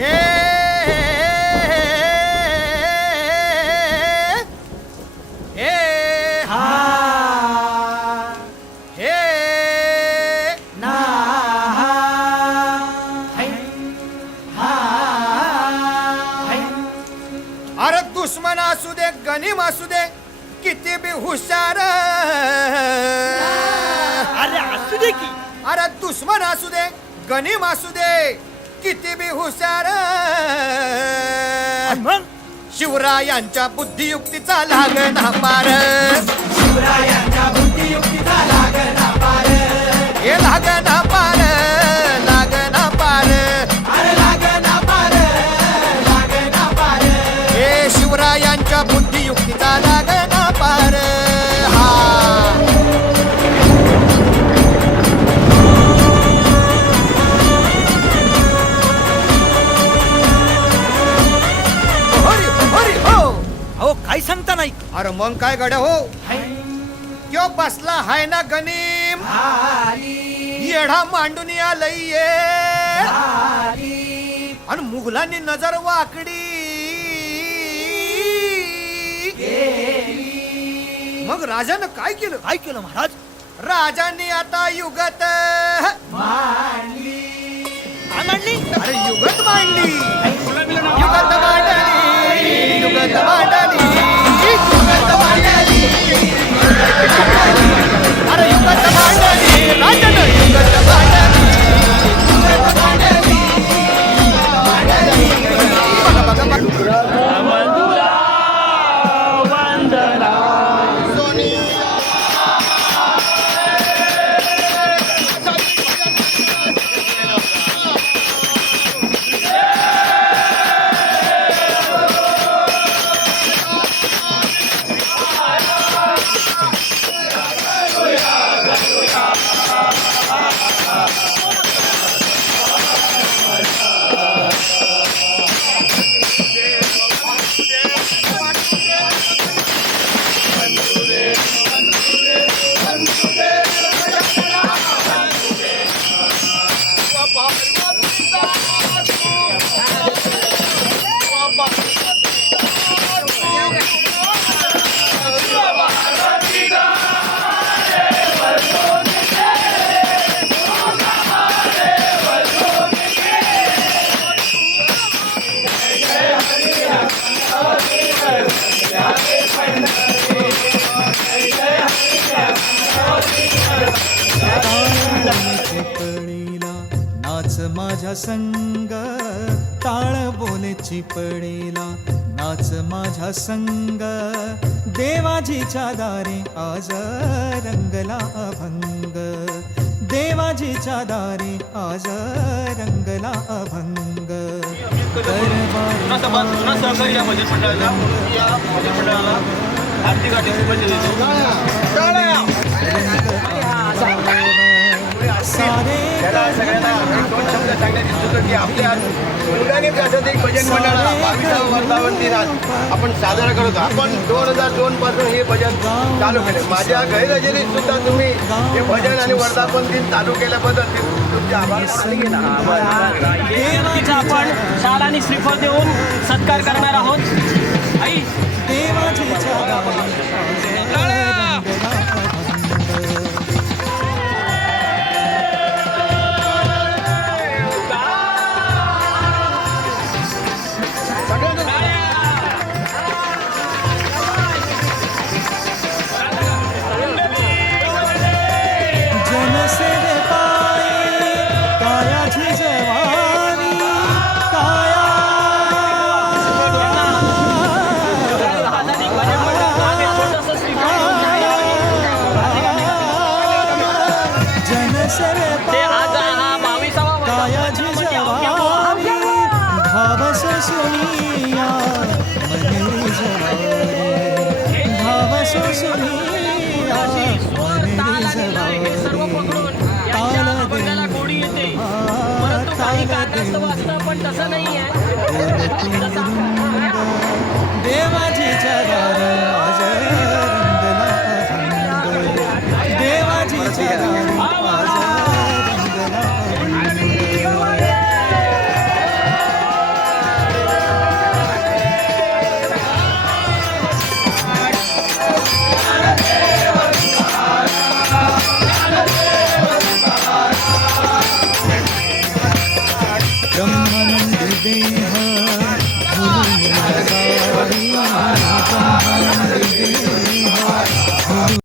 हे हे हा हे ना हा है हा है. अरे दुश्मन असू दे गनीम असू दे किती बी हुशार अरे असू दे की. अरे दुश्मन असू दे गनीम असू दे किती बी हुशार मग शिवरायांच्या बुद्धियुक्तीचा लागना पार शिवरायांच्या बुद्धियुक्तीचा लागना पार. हे लागना पार लागना पार अरे लागना पार लागना पार. हे शिवरायांच्या बुद्धियुक्तीचा लागना पार हा हरी हरी हो अहो काय सांगता नाही. अरे मग काय गड्या हो है त्यो बसला हाय ना गनीम आली येढा मांडून आलंय आली. आणि मुघलांनी नजर वाकडी मग राजानं काय केलं काय केलं महाराज. राजांनी आता युगत मांडली काय मांडली. अरे युगत मांडली युगत मांडली युगत मांडली युगत मांडली अरे युगत मांडली राजानं युगत मांडली युगत मांडली बघा बघा बघा पडेला नाच माझ्या संग टाळ बोलेची पडेला नाच माझ्या संग देवाजीच्या दारे आज रंगला अभंग देवाजीच्या दारे आज रंगला अभंग सगळ्यांना दोन शब्द सांगण्याची सुचत की आपल्या मुलांनी प्रशासनिक एक भजन मंडळाला 22वा वर्धापन दिन आज आपण साजरा करतो. आपण 2002 पासून हे भजन चालू केले. माझ्या गैरहजेरीत सुद्धा तुम्ही हे भजन आणि वर्धापन दिन चालू केल्याबद्दल तुमचे आभार. तिचा आपण शाल आणि श्रीफळ देऊन सत्कार करणार आहोत. आई जनसेवे पायी कायाची जवानी काया जनसेवे कायाची जवानी भाव सुनिया मनेरी जवानी भाव सुनिया मनेरी आपल्याला गोडी येते, परंतु काही कारणास्तव असतं, पण तसं नाही आहे. देवाजीच्या दारी आज रंगला अभंग देवाजीच्या दारी आज रंगला अभंग मुली मुली जावी, ब्रह्मांडी देव